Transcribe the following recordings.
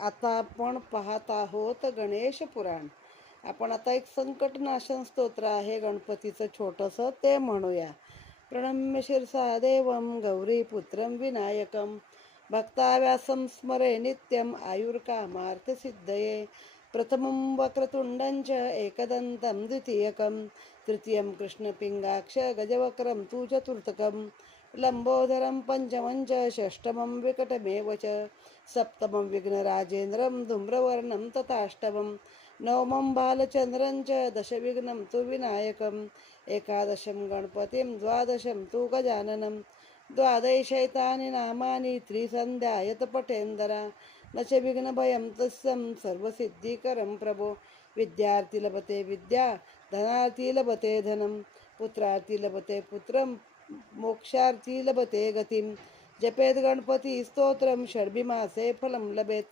आता आपण पाहत आहोत गणेश पुराण. आपण आता एक संकटनाशन स्तोत्र आहे गणपतीचं छोटंसं, ते म्हणूया. प्रणम्य शिरसा देवं गौरीपुत्रं विनायकं भक्ताव्यासं स्मरे नित्यं आयुर्कामार्थसिद्धये. प्रथमं वक्रतुण्डं च एकदन्तं द्वितीयकं तृतीयं कृष्णपिङ्गाक्ष गजवक्रं तु चतुर्थकं लंबोदरं पंचमं च षष्ठमं विकटमेव च सप्तमं विघ्नराजेन्द्रं धूम्रवर्णं तथाष्टमं नवमं बालचन्द्रं च दशविघ्नं तु विनायकम् एकादशं गणपतिं द्वादशं तु गजाननं द्वादशैतानि नामानि त्रिसन्ध्यायत पठेन्दरा न च विघ्नभयं तस्सं सर्वसिद्धिकरं प्रभो. विद्यार्थी लभते विद्या, धनार्थी लभते धनं, पुत्रार्थी लभते पुत्रं, मोक्षार्थी लभते गतिं. जपेत गणपती स्तोत्रं षड्भिमासे फलं लभेत.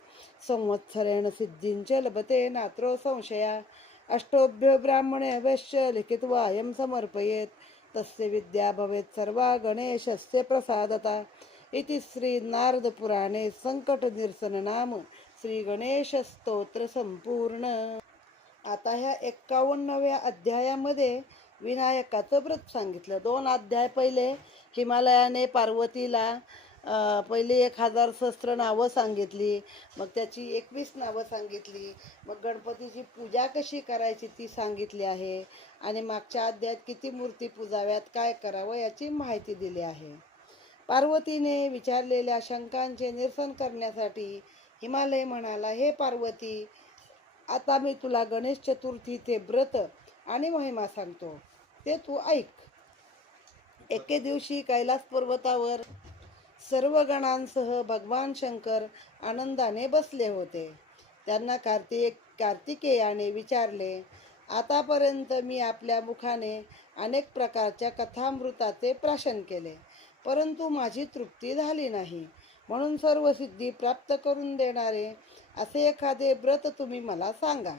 संवत्सरेण सिद्धिंच लभते नात्रो संशया. अष्टोभ्यो ब्राह्मणेभ्यश्च लिखित्वायं समर्पयेत्. तस्य विद्या भवेत् सर्वा गणेशस्य प्रसादता. इति श्री नारद पुराणे संकट निरसन नाम श्री गणेश स्तोत्र संपूर्ण. आता ह्या 51व्या अध्यायामध्ये विनायकाचं व्रत सांगितलं. 2 अध्याय पहिले हिमालयाने पार्वतीला पहिले 1000 सहस्त्र नावं सांगितली, मग त्याची 21 नावं सांगितली, मग गणपतीची पूजा कशी करायची ती सांगितली आहे, आणि मागच्या अध्यायात किती मूर्ती पूजाव्यात, काय करावं याची माहिती दिली आहे. पार्वतीने विचारलेल्या शंकांचे निरसन करण्यासाठी हिमालय म्हणाला, हे पार्वती, आता मी तुला गणेश चतुर्थीचे व्रत आणि महिमा सांगतो, ते तू ऐक. एके दिवशी कैलास पर्वतावर सर्व गणांसह भगवान शंकर आनंदाने बसले होते. त्यांना कार्तिकेयाने विचारले, आतापर्यंत मी आपल्या मुखाने अनेक प्रकारच्या कथामृताचे प्राशन केले, परंतु माझी तृप्ती झाली नाही. म्हणून सर्व सिद्धी प्राप्त करून देणारे असे एखादे व्रत तुम्ही मला सांगा.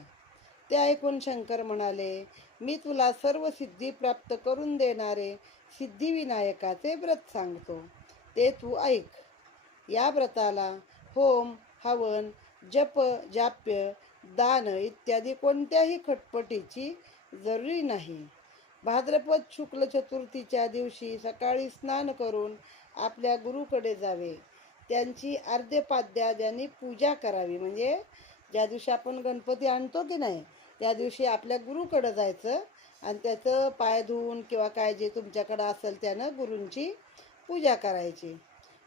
ते ऐकून शंकर म्हणाले, मी तुला सर्व सिद्धी प्राप्त करून देणारे सिद्धिविनायकाचे व्रत सांगतो, ते तू ऐक. या व्रताला होम, हवन, जप, जाप्य, दान इत्यादी कोणत्याही खटपटीची जरुरी नाही. भाद्रपद शुक्ल चतुर्थीच्या दिवशी सकाळी स्नान करून आपल्या गुरुकडे जावे. त्यांची अर्ध्यपाद्याने पूजा करावी. म्हणजे ज्या दिवशी आपण गणपती आणतो की नाही, त्या दिवशी आपल्या गुरुकडे जायचं आणि त्याचं पाय धुवून किंवा काय जे तुमच्याकडं असेल त्यानं गुरूंची पूजा करायची.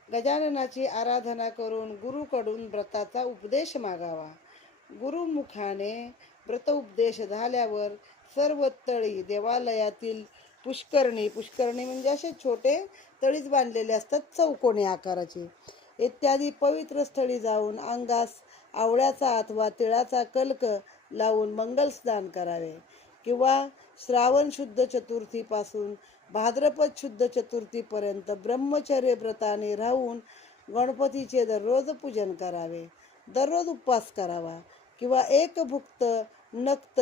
गजाननाची आराधना करून गुरुकडून व्रताचा उपदेश मागावा. गुरुमुखाने व्रत उपदेश झाल्यावर सर्व तळी, देवालयातील पुष्करणी म्हणजे असे छोटे तळीच बांधलेले असतात चौकोनी आकाराचे, इत्यादी पवित्र स्थळी जाऊन अंगास आवळ्याचा अथवा तिळाचा कल्क लावून मंगल स्नान करावे. किंवा श्रावण शुद्ध चतुर्थीपासून भाद्रपद शुद्ध चतुर्थीपर्यंत ब्रह्मचर्य व्रताने राहून गणपतीचे दररोज पूजन करावे. दररोज उपवास करावा. किंवा एकभुक्त, नक्त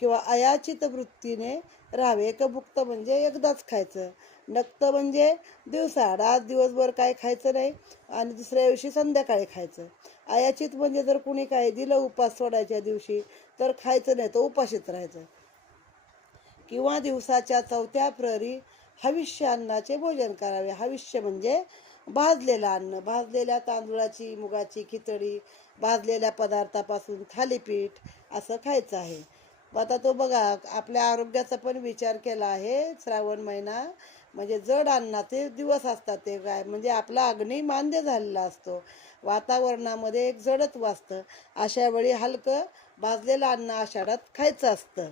किंवा अयाचित वृत्तीने राहावे. एकभुक्त म्हणजे एकदाच खायचं, नक्त म्हणजे दिवसाआड, आज दिवसभर काय खायचं नाही आणि दुसऱ्या दिवशी संध्याकाळी खायचं. अयाचित म्हणजे जर कुणी काय दिलं उपवास सोडायच्या दिवशी तर खायचं नाही, तर उपाशीच राहायचं. किंवा दिवसाच्या 4थ्या प्रहरी हविष्य अन्नाचे भोजन करावे. हविष्य म्हणजे भाजलेलं अन्न, भाजलेल्या तांदूळाची, मुगाची खिचडी, भाजलेल्या पदार्थापासून थालीपीठ असं खायचं आहे. आता तो बघा, आपल्या आरोग्याचा पण विचार केला आहे. श्रावण महिना म्हणजे जड अन्नाचे दिवस असतात. ते काय म्हणजे आपला अग्नी मांद्य झालेला असतो, वातावरणामध्ये एक जडत्व असतं. अशा वेळी हलकं भाजलेलं अन्न आषाढात खायचं असतं.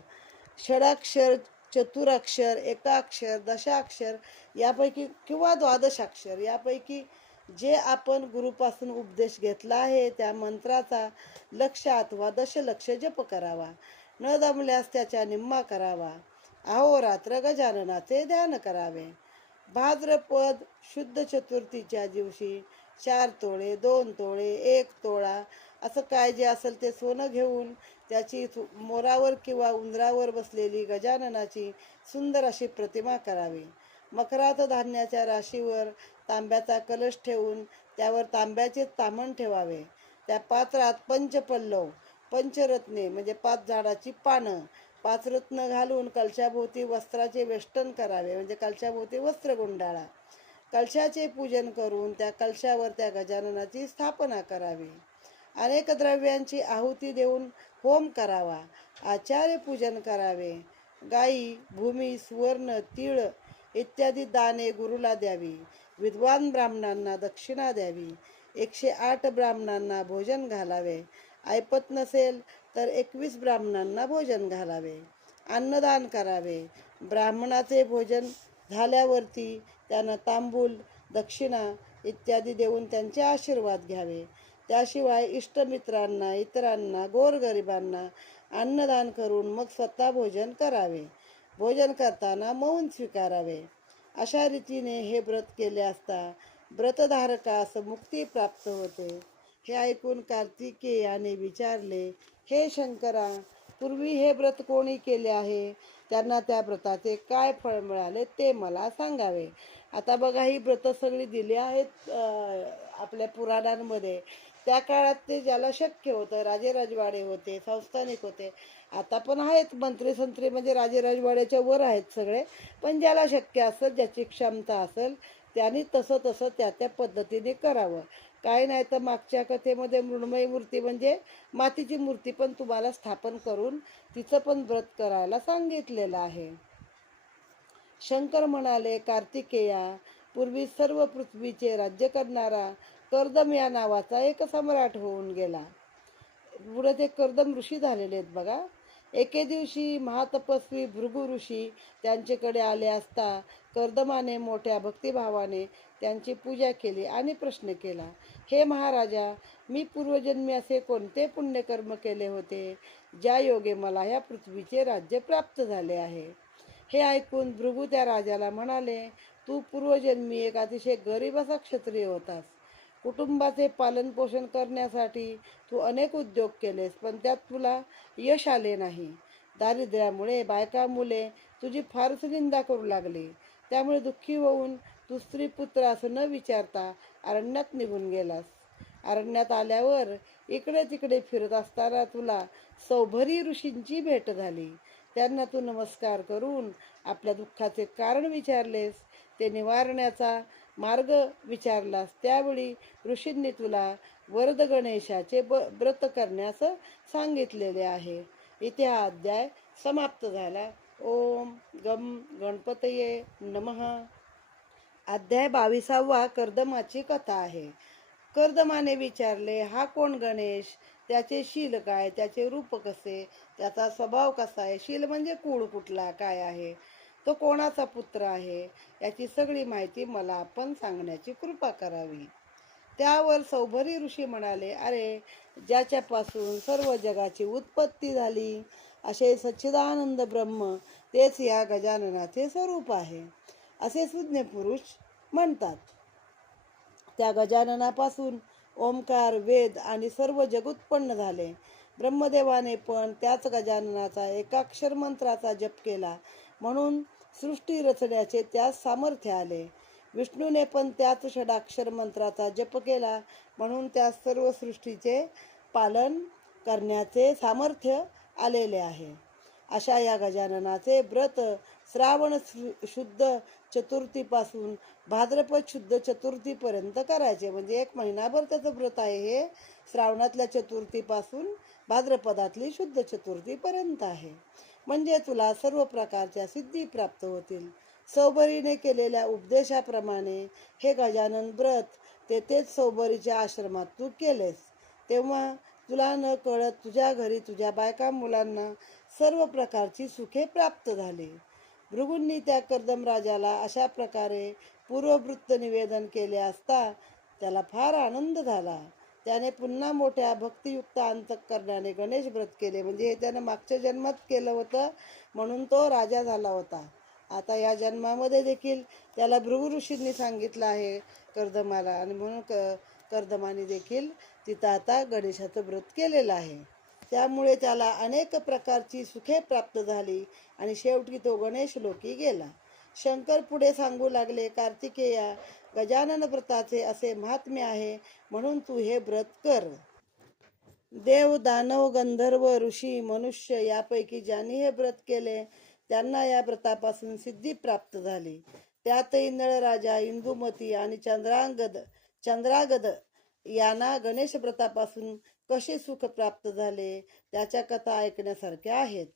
षडाक्षर, चतुराक्षर, एकाक्षर, दशाक्षर यापैकी किंवा द्वादशाक्षर यापैकी जे आपण गुरुपासून उपदेश घेतला आहे त्या मंत्राचा लक्ष अथवा दशलक्ष जप करावा. न दमल्यास त्याच्या निम्मा करावा. अहोरात्र गजाननाचे ध्यान करावे. भाद्रपद शुद्ध चतुर्थीच्या दिवशी 4 तोळे, 2 तोळे, 1 तोळा असं काय जे असेल ते सोनं घेऊन त्याची मोरावर किंवा उंदरावर बसलेली गजाननाची सुंदर अशी प्रतिमा करावी. मकरात धान्याच्या राशीवर तांब्याचा कलश ठेवून त्यावर तांब्याचे तामण ठेवावे. त्या पात्रात पंचपल्लव, पंचरत्ने म्हणजे 5 झाडाची पानं, 5 रत्न घालून कलशाभोवती वस्त्राचे वेष्टन करावे, म्हणजे कलशाभोवती वस्त्र गुंडाळा. कलशाचे पूजन करून त्या कलशावर त्या गजाननाची स्थापना करावी. अनेक द्रव्यांची आहुती देऊन होम करावा. आचार्य पूजन करावे. गाई, भूमी, सुवर्ण, तीळ इत्यादी दाने गुरुला द्यावी. विद्वान ब्राह्मणांना दक्षिणा द्यावी. 108 ब्राह्मणांना भोजन घालावे. ऐपत नसेल तर 21 ब्राह्मणांना भोजन घालावे. अन्नदान करावे. ब्राह्मणाचे भोजन झाल्यावरती त्यानं तांबूल, दक्षिणा इत्यादी देऊन त्यांचे आशीर्वाद घ्यावे. त्याशिवाय इष्टमित्रांना, इतरांना, गोरगरिबांना अन्नदान करून मग स्वतः भोजन करावे. भोजन करताना मौन स्वीकारावे. अशा रीतीने हे व्रत केले असता व्रतधारकास मुक्ती प्राप्त होते. हे ऐकून कार्तिकेयाने विचारले, हे शंकरा, पूर्वी हे व्रत कोणी केले आहे? त्यांना त्या व्रताचे काय फळ मिळाले ते मला सांगावे. आता बघा, ही व्रत सगळी दिली आहेत आपल्या पुराणांमध्ये. त्या काळात ते ज्याला शक्य होतं, राजे राजवाडे होते, संस्थानिक होते. आता पण आहेत मंत्री संत्री, म्हणजे राजे राजवाड्याच्या वर आहेत सगळे. पण ज्याला शक्य असेल, ज्याची क्षमता असेल, त्यांनी तसं तसं त्या त्या पद्धतीने करावं. काय नाही तर मागच्या कथेमध्ये मृण्मयी मूर्ती म्हणजे मातीची मूर्ती पण तुम्हाला स्थापन करून तिचं पण व्रत करायला सांगितलेलं आहे. शंकर म्हणाले, कार्तिकेया, पूर्वी सर्व पृथ्वीचे राज्य करणारा कर्दम या नावाचा एक सम्राट होऊन गेला. पुढे ते कर्दम ऋषी झालेले आहेत बघा. एके दिवशी महातपस्वी भृगु ऋषी त्यांच्याकडे आले असता कर्दमाने मोठ्या भक्तिभावाने त्यांची पूजा केली आणि प्रश्न केला, हे महाराजा, मी पूर्वजन्मी असे कोणते पुण्यकर्म केले होते ज्या योगे मला या पृथ्वीचे राज्य प्राप्त झाले आहे? हे ऐकून भृगु त्या राजाला म्हणाले, तू पूर्वजन्मी एक अतिशय गरीब असा क्षत्रिय होतास. कुटुंबाचे पालनपोषण करण्यासाठी तू अनेक उद्योग केलेस, पण त्यात तुला यश आले नाही. दारिद्र्यामुळे बायका मुले तुझी फारच निंदा करू लागली. त्यामुळे दुःखी होऊन तू स्त्री पुत्र असं न विचारता अरण्यात निघून गेलास. अरण्यात आल्यावर इकडे तिकडे फिरत असताना तुला सौभरी ऋषींची भेट झाली. त्यांना तू नमस्कार करून आपल्या दुःखाचे कारण विचारलेस. ते निवारण्याचा मार्ग विचारलास. त्यावेळी ऋषींनी तुला वरद गणेशाचे व्रत करण्यास सांगितलेले आहे. इथे हा अध्याय समाप्त झाला. ओम गम गणपतये नमः. अध्याय 22 कर्दमाची कथा आहे. कर्दमाने विचारले, हा कोण गणेश? त्याचे शील काय? त्याचे रूप कसे? त्याचा स्वभाव कसा आहे? शील म्हणजे कुळ कुठला, काय आहे? तो कोणाचा पुत्र आहे? याची सगळी माहिती मला आपण सांगण्याची कृपा करावी. त्यावर सौभरी ऋषी म्हणाले, अरे, ज्याच्यापासून सर्व जगाची उत्पत्ती झाली असे सच्चिदानंद ब्रह्म, तेच या गजाननाचे स्वरूप आहे, असे सुज्ञ पुरुष म्हणतात. त्या गजाननापासून ओंकार, वेद आणि सर्व जग उत्पन्न झाले. ब्रह्मदेवाने पण त्याच गजाननाचा एकाक्षर मंत्राचा जप केला, म्हणून सृष्टी रचण्याचे त्यास सामर्थ्य आले. विष्णूने पण त्याच षडाक्षर मंत्राचा जप केला, म्हणून त्या सर्व सृष्टीचे पालन करण्याचे सामर्थ्य आलेले आहे. अशा या गजाननाचे व्रत श्रावण शुद्ध चतुर्थीपासून भाद्रपद शुद्ध चतुर्थीपर्यंत करायचे. म्हणजे 1 महिनाभर त्याचं व्रत आहे. हे श्रावणातल्या चतुर्थीपासून भाद्रपदातली शुद्ध चतुर्थीपर्यंत आहे. म्हणजे तुला सर्व प्रकारच्या सिद्धी प्राप्त होतील. सौभरीने केलेल्या उपदेशाप्रमाणे हे गजानन व्रत तेथेच सौभरीच्या आश्रमात तू केलेस, तेव्हा तुला न कळत तुझ्या घरी तुझ्या बायका मुलांना सर्व प्रकारची सुखे प्राप्त झाली. भृगूंनी त्या कर्दम राजाला अशा प्रकारे पूर्ववृत्त निवेदन केले असता त्याला फार आनंद झाला. त्याने पुन्हा मोठ्या भक्तियुक्त अंतःकरणाने गणेश व्रत केले. म्हणजे हे त्यानं मागच्या जन्मात केलं होतं, म्हणून तो राजा झाला होता. आता या जन्मामध्ये देखील त्याला भृगु ऋषींनी सांगितलं आहे कर्दमाला, आणि म्हणून कर्दमाने देखील तिथं आता गणेशाचं व्रत केलेलं आहे. त्यामुळे त्याला अनेक प्रकारची सुखे प्राप्त झाली आणि शेवटी तो गणेश लोकी गेला. शंकर पुढे सांगू लागले, कार्तिकेया, गजानन व्रताचे असे महात्म्य आहे, म्हणून तू हे व्रत कर. देव, दानव, गंधर्व, ऋषी, मनुष्य यापैकी ज्यांनी हे व्रत केले त्यांना या व्रतापासून सिद्धी प्राप्त झाली. त्यातही नळराजा, इंदुमती आणि चंद्रागद यांना गणेश व्रतापासून कसे सुख प्राप्त झाले त्याच्या कथा ऐकण्यासारख्या आहेत.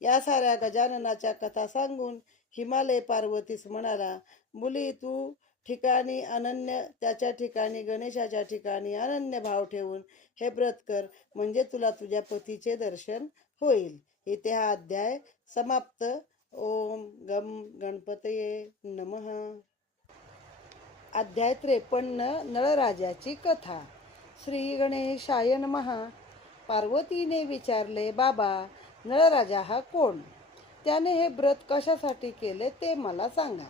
या साऱ्या गजाननाच्या कथा सांगून हिमालय पार्वतीस म्हणाला, मुली तू ठिकाणी अनन्य, त्याच्या ठिकाणी गणेशाच्या ठिकाणी अनन्य भाव ठेवून हे व्रत कर, म्हणजे तुला तुझ्या पतीचे दर्शन होईल. इथे हा अध्याय समाप्त. ओम गम गणपतये नमः. अध्याय 53. नळराजाची कथा. श्री गणेशाय नमः. पार्वतीने विचारले, बाबा, नळराजा हा कोण? त्याने हे व्रत कशासाठी केले ते मला सांगा.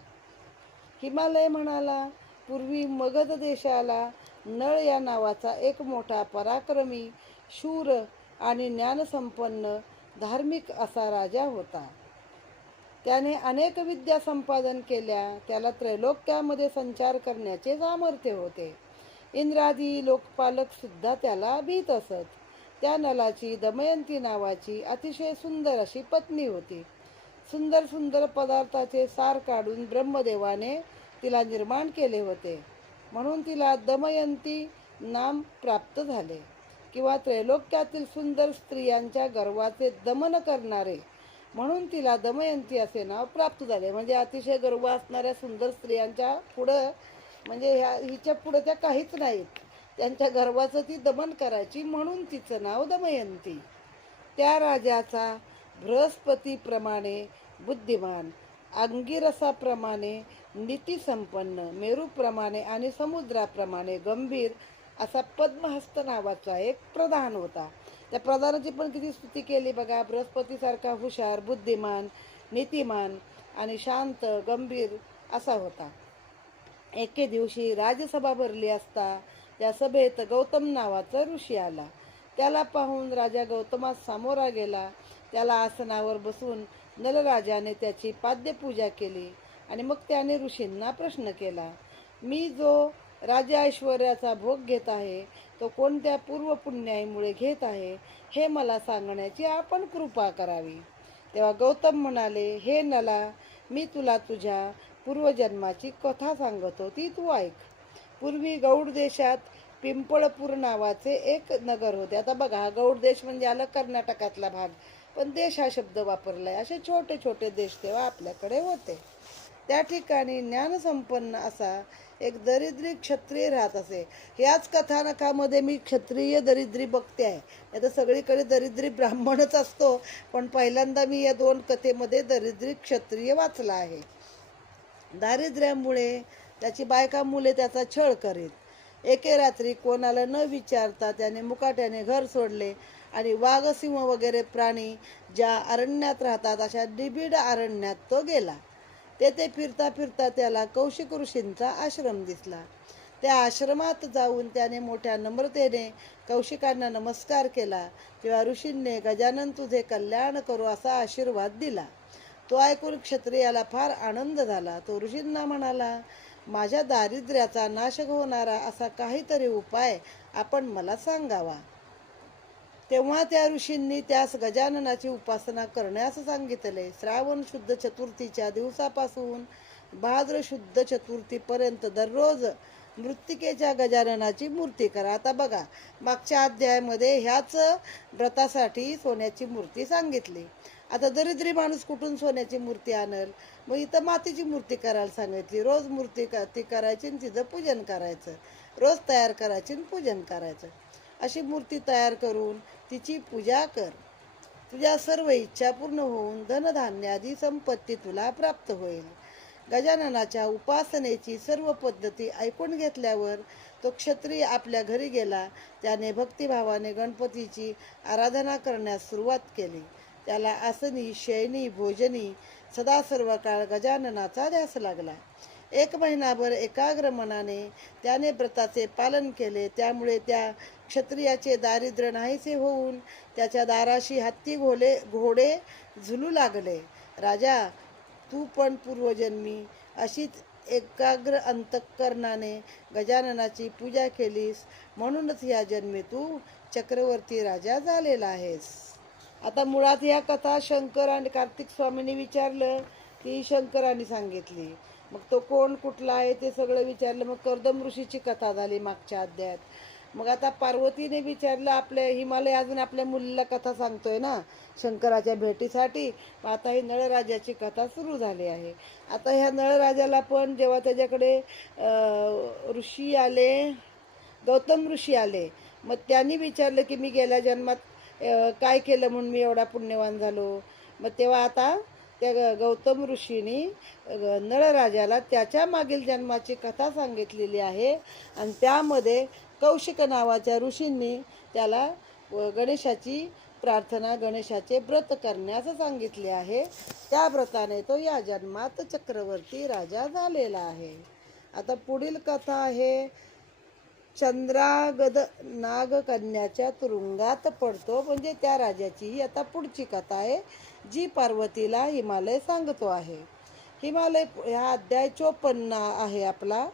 हिमालय म्हणाला, पूर्वी मगध देशाला नळ या नावाचा एक मोठा पराक्रमी, शूर आणि ज्ञानसंपन्न धार्मिक असा राजा होता. त्याने अनेक विद्या संपादन केल्या. त्याला त्रैलोक्यामध्ये संचार करण्याचे सामर्थ्य होते. इंद्रादी लोकपालक सुद्धा त्याला भीत असत. त्या नलाची दमयंती नावाची अतिशय सुंदर अशी पत्नी होती. सुंदर सुंदर पदार्थाचे सार काढून ब्रह्मदेवाने तिला निर्माण केले होते, म्हणून तिला दमयंती नाम प्राप्त झाले, किंवा त्रैलोक्यातील सुंदर स्त्रियांच्या गर्वाचे दमन करणारे म्हणून तिला दमयंती असे नाव प्राप्त झाले. म्हणजे अतिशय गर्व असणाऱ्या सुंदर स्त्रियांच्या पुढं, म्हणजे हिच्या पुढं त्या काहीच नाहीत, त्यांच्या गर्वाचं ती दमन करायची, म्हणून तिचं नाव दमयंती. त्या राजाचा बृहस्पतीप्रमाणे बुद्धिमान, अंगिरसाप्रमाणे नीतिसंपन्न, मेरूप्रमाणे आणि समुद्राप्रमाणे गंभीर असा पद्महस्त नावाचा एक प्रधान होता. त्या प्रधानाची पण किती स्तुती केली बघा. बृहस्पतीसारखा हुशार, बुद्धिमान, नीतिमान आणि शांत, गंभीर असा होता. एके दिवशी राजसभा भरली असता त्या सभेत गौतम नावाचा ऋषी आला. त्याला पाहून राजा गौतमास सामोरा गेला. त्याला आसनावर बसून नलराजाने त्याची पाद्यपूजा केली आणि मग त्याने ऋषींना प्रश्न केला, मी जो राज्य ऐश्वर्याचा भोग घेत आहे तो कोणत्या पूर्व पुण्याईमुळे घेत आहे हे मला सांगण्याची आपण कृपा करावी. तेव्हा गौतम म्हणाले, हे नला, मी तुला तुझ्या पूर्वजन्माची कथा सांगतो, ती तू ऐक. पूर्वी गौड देशात पिंपळपूर नावाचे एक नगर होते. आता बघा, गौड देश म्हणजे आलं कर्नाटकातला भाग, पण देश हा शब्द वापरलाय. असे छोटे छोटे देश तेव्हा आपल्याकडे होते. त्या ठिकाणी ज्ञानसंपन्न असा एक दरिद्री क्षत्रिय राहत असे. याच कथानकामध्ये मी क्षत्रिय दरिद्री बघते आहे. आता सगळीकडे दरिद्री ब्राह्मणच असतो, पण पहिल्यांदा मी या दोन कथेमध्ये दरिद्री क्षत्रिय वाचला आहे. दारिद्र्यामुळे त्याची बायका मुले त्याचा छळ करीत. एके रात्री कोणाला न विचारता त्याने मुकाट्याने घर सोडले आणि वाघ, सिंह वगैरे प्राणी ज्या अरण्यात राहतात अशा निबिड अरण्यात तो गेला. तेथे फिरता फिरता त्याला कौशिक ऋषींचा आश्रम दिसला. त्या आश्रमात जाऊन त्याने मोठ्या नम्रतेने कौशिकांना नमस्कार केला. तेव्हा ऋषींनी गजानन तुझे कल्याण करो असा आशीर्वाद दिला. तो ऐकून क्षत्रियाला फार आनंद झाला. तो ऋषींना म्हणाला, माझ्या दारिद्र्याचा नाश होणारा असा काहीतरी उपाय आपण मला सांगावा. तेव्हा त्या ऋषींनी त्यास गजाननाची उपासना करण्यास सांगितले. श्रावण शुद्ध चतुर्थीच्या दिवसापासून भाद्र शुद्ध चतुर्थीपर्यंत दररोज मृत्तिकेच्या गजाननाची मूर्ती करा. आता बघा, मागच्या अध्यायामध्ये ह्याच व्रतासाठी सोन्याची मूर्ती सांगितली. आता दरिद्री माणूस कुठून सोन्याची मूर्ती आणल? मग इथं मातीची मूर्ती करायला सांगितली. रोज मूर्ती ती करायची आणि तिचं पूजन करायचं. रोज तयार करायची आणि पूजन करायचं. अशी मूर्ती तयार करून तिची पूजा कर. तुझ्या सर्व इच्छा पूर्ण होऊन धनधान्यादी संपत्ती तुला प्राप्त होईल. गजाननाच्या उपासनेची सर्व पद्धती ऐकून घेतल्यावर तो क्षत्रिय आपल्या घरी गेला. त्याने भक्तिभावाने गणपतीची आराधना करण्यास सुरुवात केली. त्याला आसनी, शयनी, भोजनी सदा सर्व काळ गजाननाचा ध्यास लागला. 1 महिनाभर एकाग्र मनाने त्याने व्रताचे पालन केले. त्यामुळे त्या क्षत्रियाचे दारिद्र्य नाहीसे होऊन त्याच्या दाराशी हत्ती घोडे झुलू लागले. राजा, तू पण पूर्वजन्मी अशीच एकाग्र अंतःकरणाने गजाननाची पूजा केलीस, म्हणूनच या जन्मी तू चक्रवर्ती राजा झालेला आहेस. आता मुळात ह्या कथा शंकर आणि कार्तिक स्वामींनी विचारलं की शंकरांनी सांगितली. मग तो कोण कुठला आहे ते सगळं विचारलं. मग कर्दम ऋषीची कथा झाली मागच्या अध्यायात. मग आता पार्वतीने विचारलं, आपल्या हिमालय अजून आपल्या मुलीला कथा सांगतोय ना शंकराच्या भेटीसाठी. आता ही नळराजाची कथा सुरू झाली आहे. आता ह्या नळराजाला पण जेव्हा त्याच्याकडे ऋषी आले, गौतम ऋषी आले, मग त्यांनी विचारलं की मी गेल्या जन्मात काय केलं म्हणून मी एवढा पुण्यवान झालो. मग तेव्हा आता त्या गौतम ऋषींनी नळराजाला त्याच्या मागील जन्माची कथा सांगितलेली आहे. आणि त्यामध्ये कौशिक नावाच्या ऋषींनी त्याला गणेशाची प्रार्थना, गणेशाचे व्रत करण्यास सांगितले आहे. त्या व्रताने तो या जन्मात चक्रवर्ती राजा झालेला आहे. आता पुढील कथा आहे, चंद्रागद नागकन्याच्या तुरुंगात पडतो, म्हणजे त्या राजाची ही आता पुढची कथा आहे जी पार्वतीला हिमालय सांगतो आहे. हिमालय हा अध्याय 54 आहे आपला.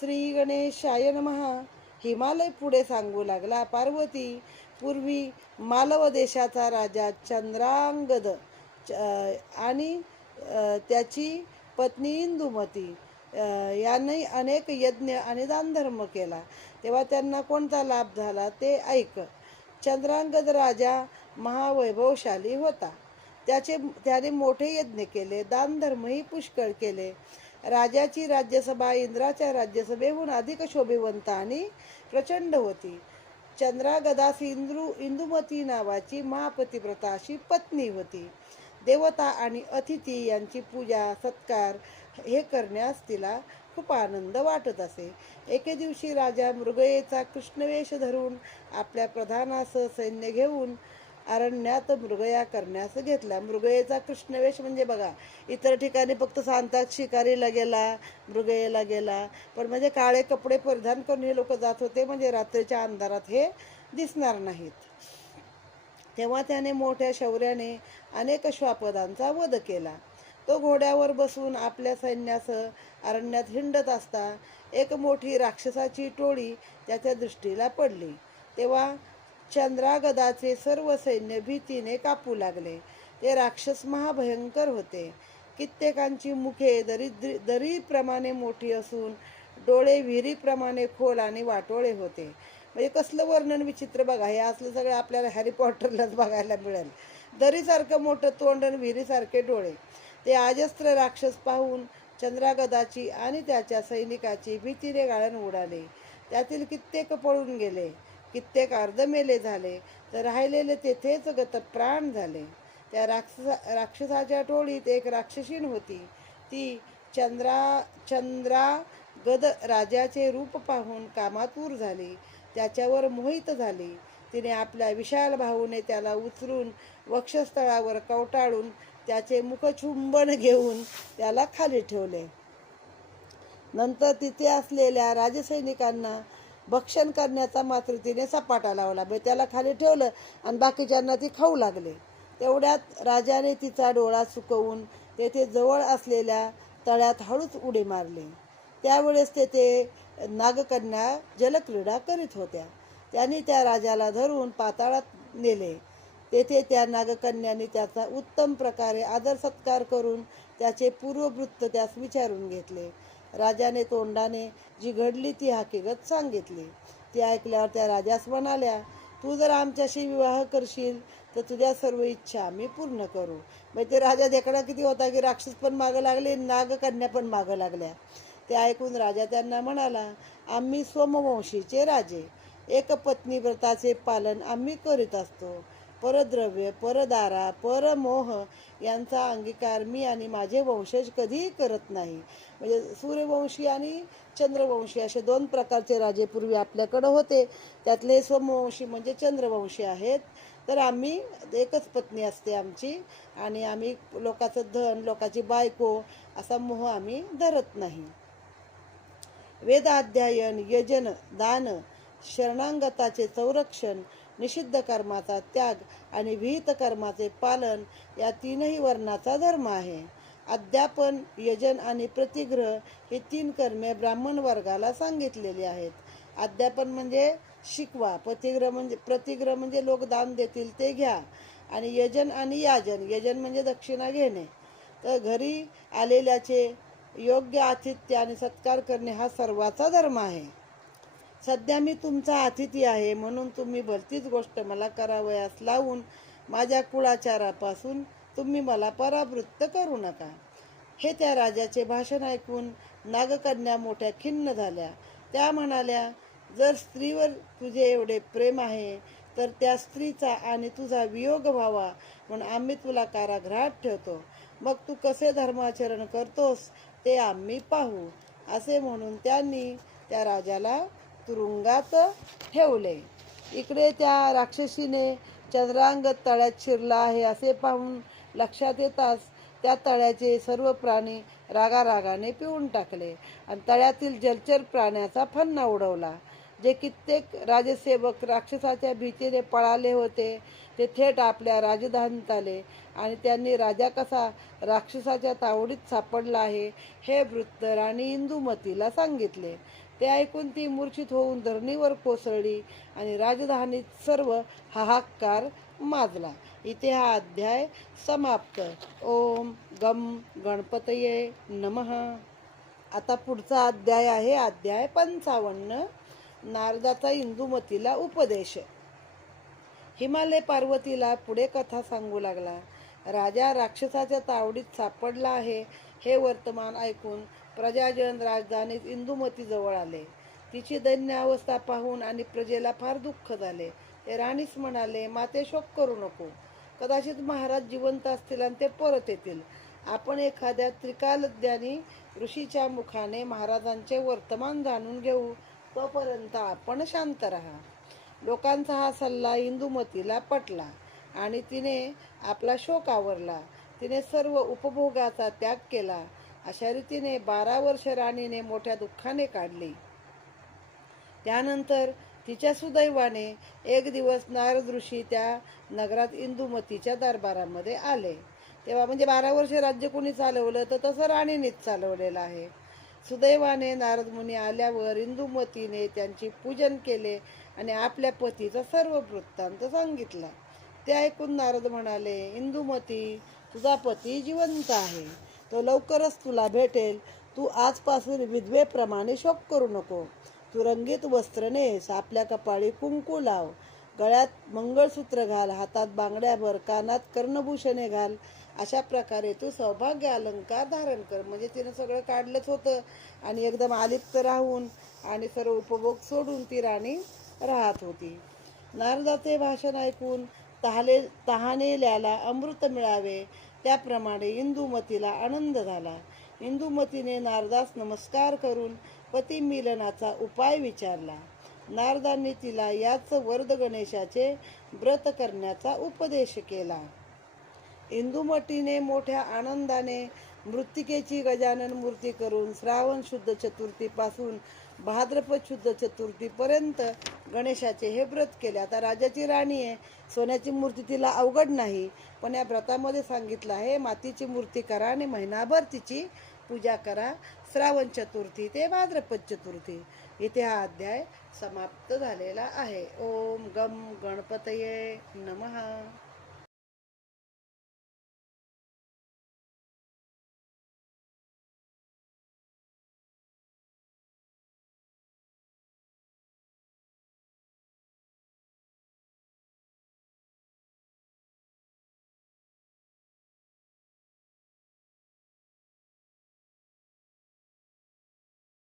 श्री गणेशाय नमः. हिमालय पुढे सांगू लागला, पार्वती, पूर्वी मालव देशाचा राजा चंद्रांगद आणि त्याची पत्नी इंदुमती यांनी अनेक यज्ञ आणि दानधर्म केला. तेव्हा त्यांना कोणता लाभ झाला ते ऐक. चंद्रांगद राजा महावैभवशाली होता. त्याने मोठे यज्ञ केले, दानधर्मही पुष्कळ केले. राजाची राज्यसभा इंद्राच्या राज्यसभेहून अधिक शोभिवंत आणि प्रचंड होती. चंद्रागदास इंदुमती नावाची महापतिव्रता अशी पत्नी होती. देवता आणि अतिथी यांची पूजा सत्कार हे करण्यास तिला खूप आनंद वाटत असे. एके दिवशी राजा मृगयेचा कृष्णवेश धरून आपल्या प्रधानासह सैन्य घेऊन अरण्यात मृगया करण्यास घेतला. मृगयेचा कृष्णवेश म्हणजे बघा, इतर ठिकाणी फक्त सांगतात शिकारीला गेला, मृगयेला गेला, पण म्हणजे काळे कपडे परिधान करून हे लोक जात होते, म्हणजे रात्रीच्या अंधारात हे दिसणार नाहीत. तेव्हा त्याने मोठ्या शौर्याने अनेक श्वापदांचा वध केला. तो घोड्यावर बसून आपल्या सैन्यासह अरण्यात हिंडत असता एक मोठी राक्षसाची टोळी त्याच्या दृष्टीला पडली. तेव्हा चंद्रागदाचे सर्व सैन्य भीतीने कापू लागले. ते राक्षस महाभयंकर होते. कित्येकांची मुखे दरीप्रमाणे मोठी असून डोळे विहिरीप्रमाणे खोल आणि वाटोळे होते. म्हणजे कसलं वर्णन विचित्र बघा. हे असलं सगळं आपल्याला हॅरी पॉटरलाच बघायला मिळेल. दरीसारखं मोठं तोंड आणि विहिरीसारखे डोळे. ते अजस्त्र राक्षस पाहून चंद्रागदाची आणि त्याच्या सैनिकाची भीतीने गाळण उडाले. त्यातील कित्येक पळून गेले, कित्येक अर्धमेले झाले, तर राहिलेले तेथेच गतप्राण झाले. त्या राक्षसाच्या टोळीत एक राक्षसीण होती. ती चंद्रागद राजाचे रूप पाहून कामातूर झाली, त्याच्यावर मोहित झाली. तिने आपल्या विशाल भाऊने त्याला उचलून वक्षस्थळावर कवटाळून त्याचे मुखचुंबन घेऊन त्याला खाली ठेवले. नंतर तिथे असलेल्या राजसैनिकांना भक्षण करण्याचा मात्र तिने सपाटा लावला. त्याला खाली ठेवलं आणि बाकीच्यांना ती खाऊ लागले. तेवढ्यात राजाने तिचा डोळा चुकवून तेथे जवळ असलेल्या तळ्यात हळूच उडी मारली. त्यावेळेस तेथे नागकन्या जलक्रीडा करीत होत्या. त्यांनी त्या राजाला धरून पाताळात नेले. तेथे त्या नागकन्यांनी त्याचा उत्तम प्रकारे आदर सत्कार करून त्याचे पूर्ववृत्त त्यास विचारून घेतले. राजाने तोंडाने जी घडली ती हकीकत सांगितली. ती ऐकल्यावर त्या राजास म्हणाल्या, तू जर आमच्याशी विवाह करशील तर तुझ्या सर्व इच्छा आम्ही पूर्ण करू. म्हणजे ते राजा देखणा किती होता की राक्षस पण मागं लागले, नागकन्या पण मागं लागल्या. ते ऐकून राजा त्यांना म्हणाला, आम्ही सोमवंशीचे राजे, एक पत्नी व्रताचे पालन आम्ही करीत असतो. परद्रव्य, परदारा, परमोह यांचा अंगीकार मी आणि माझे वंशज कधीही करत नाही. म्हणजे सूर्यवंशी आणि चंद्रवंशी असे दोन प्रकारचे राजे पूर्वी आपल्याकडे होते. त्यातले सोमवंशी म्हणजे चंद्रवंशी आहेत. तर आम्ही एकच पत्नी असते आमची, आणि आम्ही लोकांचं धन, लोकांची बायको असा मोह आम्ही धरत नाही. वेदाध्ययन, यजन, दान, शरणागताचे संरक्षण, निषिद्ध कर्माचा त्याग आणि विहित कर्माचे पालन या तीनही वर्णाचा धर्म आहे. अध्यापन, यजन आणि प्रतिग्रह ही तीन कर्मे ब्राह्मण वर्गाला सांगितलेली आहेत. अध्यापन म्हणजे शिकवा. प्रतिग्रह म्हणजे लोक दान देतील ते घ्या. आणि यजन आणि याजन, यजन म्हणजे दक्षिणा घेणे. तर घरी आलेल्याचे योग्य आतिथ्य आणि सत्कार करणे हा सर्वाचा धर्म आहे. सध्या मी तुमचा अतिथी आहे म्हणून तुम्ही भलतीच गोष्ट मला करावयास लावून माझ्या कुळाचारापासून तुम्ही मला परावृत्त करू नका. हे त्या राजाचे भाषण ऐकून नागकन्या मोठ्या खिन्न झाल्या. त्या म्हणाल्या, जर स्त्रीवर तुझे एवढे प्रेम आहे तर त्या स्त्रीचा आणि तुझा वियोग व्हावा म्हणून आम्ही तुला कारागृहात ठेवतो. मग तू कसे धर्माचरण करतोस ते आम्ही पाहू. असे म्हणून त्यांनी त्या राजाला तुरुंगात ठेवले. इकडे त्या राक्षसीने चंद्रांग तळ्यात शिरला आहे असे पाहून लक्षात येताच त्या तळ्याचे सर्व प्राणी रागारागाने पिऊन टाकले आणि तळ्यातील जलचर प्राण्याचा फन्ना उडवला. जे कित्येक राजसेवक राक्षसाच्या भीतीने पळाले होते ते थेट आपल्या राजधानीत आले आणि त्यांनी राजा कसा राक्षसाच्या तावडीत सापडला आहे हे वृत्त राणी इंदुमतीला सांगितले. ते ऐकून ती मूर्छित होऊन धरणीवर कोसळली आणि राजधानीत सर्व हाहाकार माजला. इथे हा अध्याय समाप्त. ओम गम गणपतये नमः. आता पुढचा अध्याय आहे अध्याय 55. नारदाचा इंदुमतीला उपदेश. हिमालय पार्वतीला पुढे कथा सांगू लागला. राजा राक्षसाच्या तावडीत सापडला आहे हे वर्तमान ऐकून प्रजाजन राजधानीत इंदुमती जवळ आले. तिची दैन्य अवस्था पाहून आणि प्रजेला फार दुःख झाले. ते राणीस म्हणाले, माते शोक करू नको. कदाचित महाराज जिवंत असतील आणि ते परत येतील. आपण एखाद्या त्रिकालज्ञानी ऋषीच्या मुखाने महाराजांचे वर्तमान जाणून घेऊ. तोपर्यंत आपण शांत राहा. लोकांचा हा सल्ला इंदुमतीला पटला आणि तिने आपला शोक आवरला. तिने सर्व उपभोगाचा त्याग केला. अशा रीतीने 12 वर्ष राणीने मोठ्या दुःखाने काढली. त्यानंतर तिच्या सुदैवाने एक दिवस नारद ऋषी त्या नगरात इंदुमतीच्या दरबारामध्ये आले. तेव्हा म्हणजे 12 वर्ष राज्य कोणी चालवलं तर तसं राणीनेच चालवलेलं आहे. सुदैवाने नारद मुनी आल्यावर इंदुमतीने त्यांची पूजन केले आणि आपल्या पतीचा सर्व वृत्तांत सांगितला. ते ऐकून नारद म्हणाले, इंदुमती, तुझा पती जिवंत आहे. तो लवकरच तुला भेटेल. तू आजपासून विधवेप्रमाणे शोक करू नको. तू रंगीत वस्त्र नेस, आपल्या कपाळी कुंकू लाव, गळ्यात मंगळसूत्र घाल, हातात बांगड्या भर, कानात कर्णभूषणे घाल. अशा प्रकारे तू सौभाग्य अलंकार धारण कर. म्हणजे तिनं सगळं काढलंच होतं आणि एकदम आलिप्त राहून आणि सर्व उपभोग सोडून ती राणी राहत होती. नारदाचे भाषण ऐकून तहानेल्याला अमृत मिळावे त्याप्रमाणे इंदुमतीला आनंद झाला. इंदुमतीने नारदास नमस्कार करून पतिमिलनाचा उपाय विचारला. नारदांनी तिला याच वर्ध गणेशाचे व्रत करण्याचा उपदेश केला. इंदुमतीने मोठ्या आनंदाने मृत्तिकेची गजानन मूर्ती करून श्रावण शुद्ध चतुर्थीपासून भाद्रपद शुद्ध चतुर्थीपर्यंत गणेशाचे हे व्रत केले. आता राजाची राणी आहे, सोन्याची मूर्ती तिला अवघड नाही, पण या व्रतामध्ये सांगितलं आहे मातीची मूर्ती करा आणि महिनाभर तिची पूजा करा, श्रावण चतुर्थी ते भाद्रपद चतुर्थी. इथे हा अध्याय समाप्त झालेला आहे. ओम गम गणपतये नमः.